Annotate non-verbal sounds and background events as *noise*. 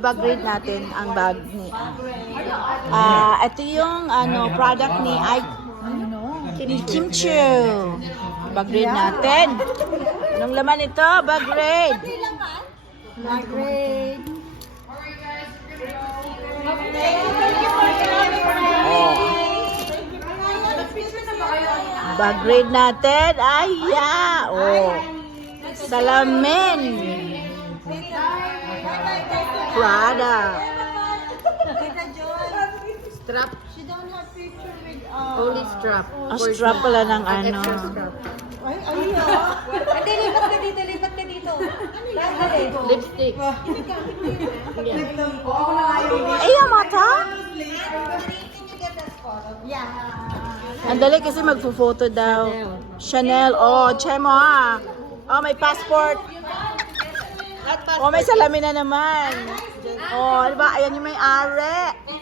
bag grade natin ang bag ni. Ah, uh, ito yung ano product ni I Kim Kimchi. bag grade natin. nang laman ito? bag grade. bag grade bag grade bag grade natin. Ay, yeah. Oh. Salamin. Salamin. Prada. Yes, yeah. strap. She don't have picture with uh, only strap. Oh, strap, sure. ano. sure strap pala ng ano. Ay, ay, ay. Hindi, lipat ka dito, lipat ka dito. Ano yung lipstick? Lipstick. Ay, mata? Ay, *laughs* mata? Yeah. dali kasi magfo-photo daw. Chanel. Chanel. Oh, Chemo ha. Oh, may passport. O, oh, may salamin na naman. Are, are. oh, diba? Ayan yung may are.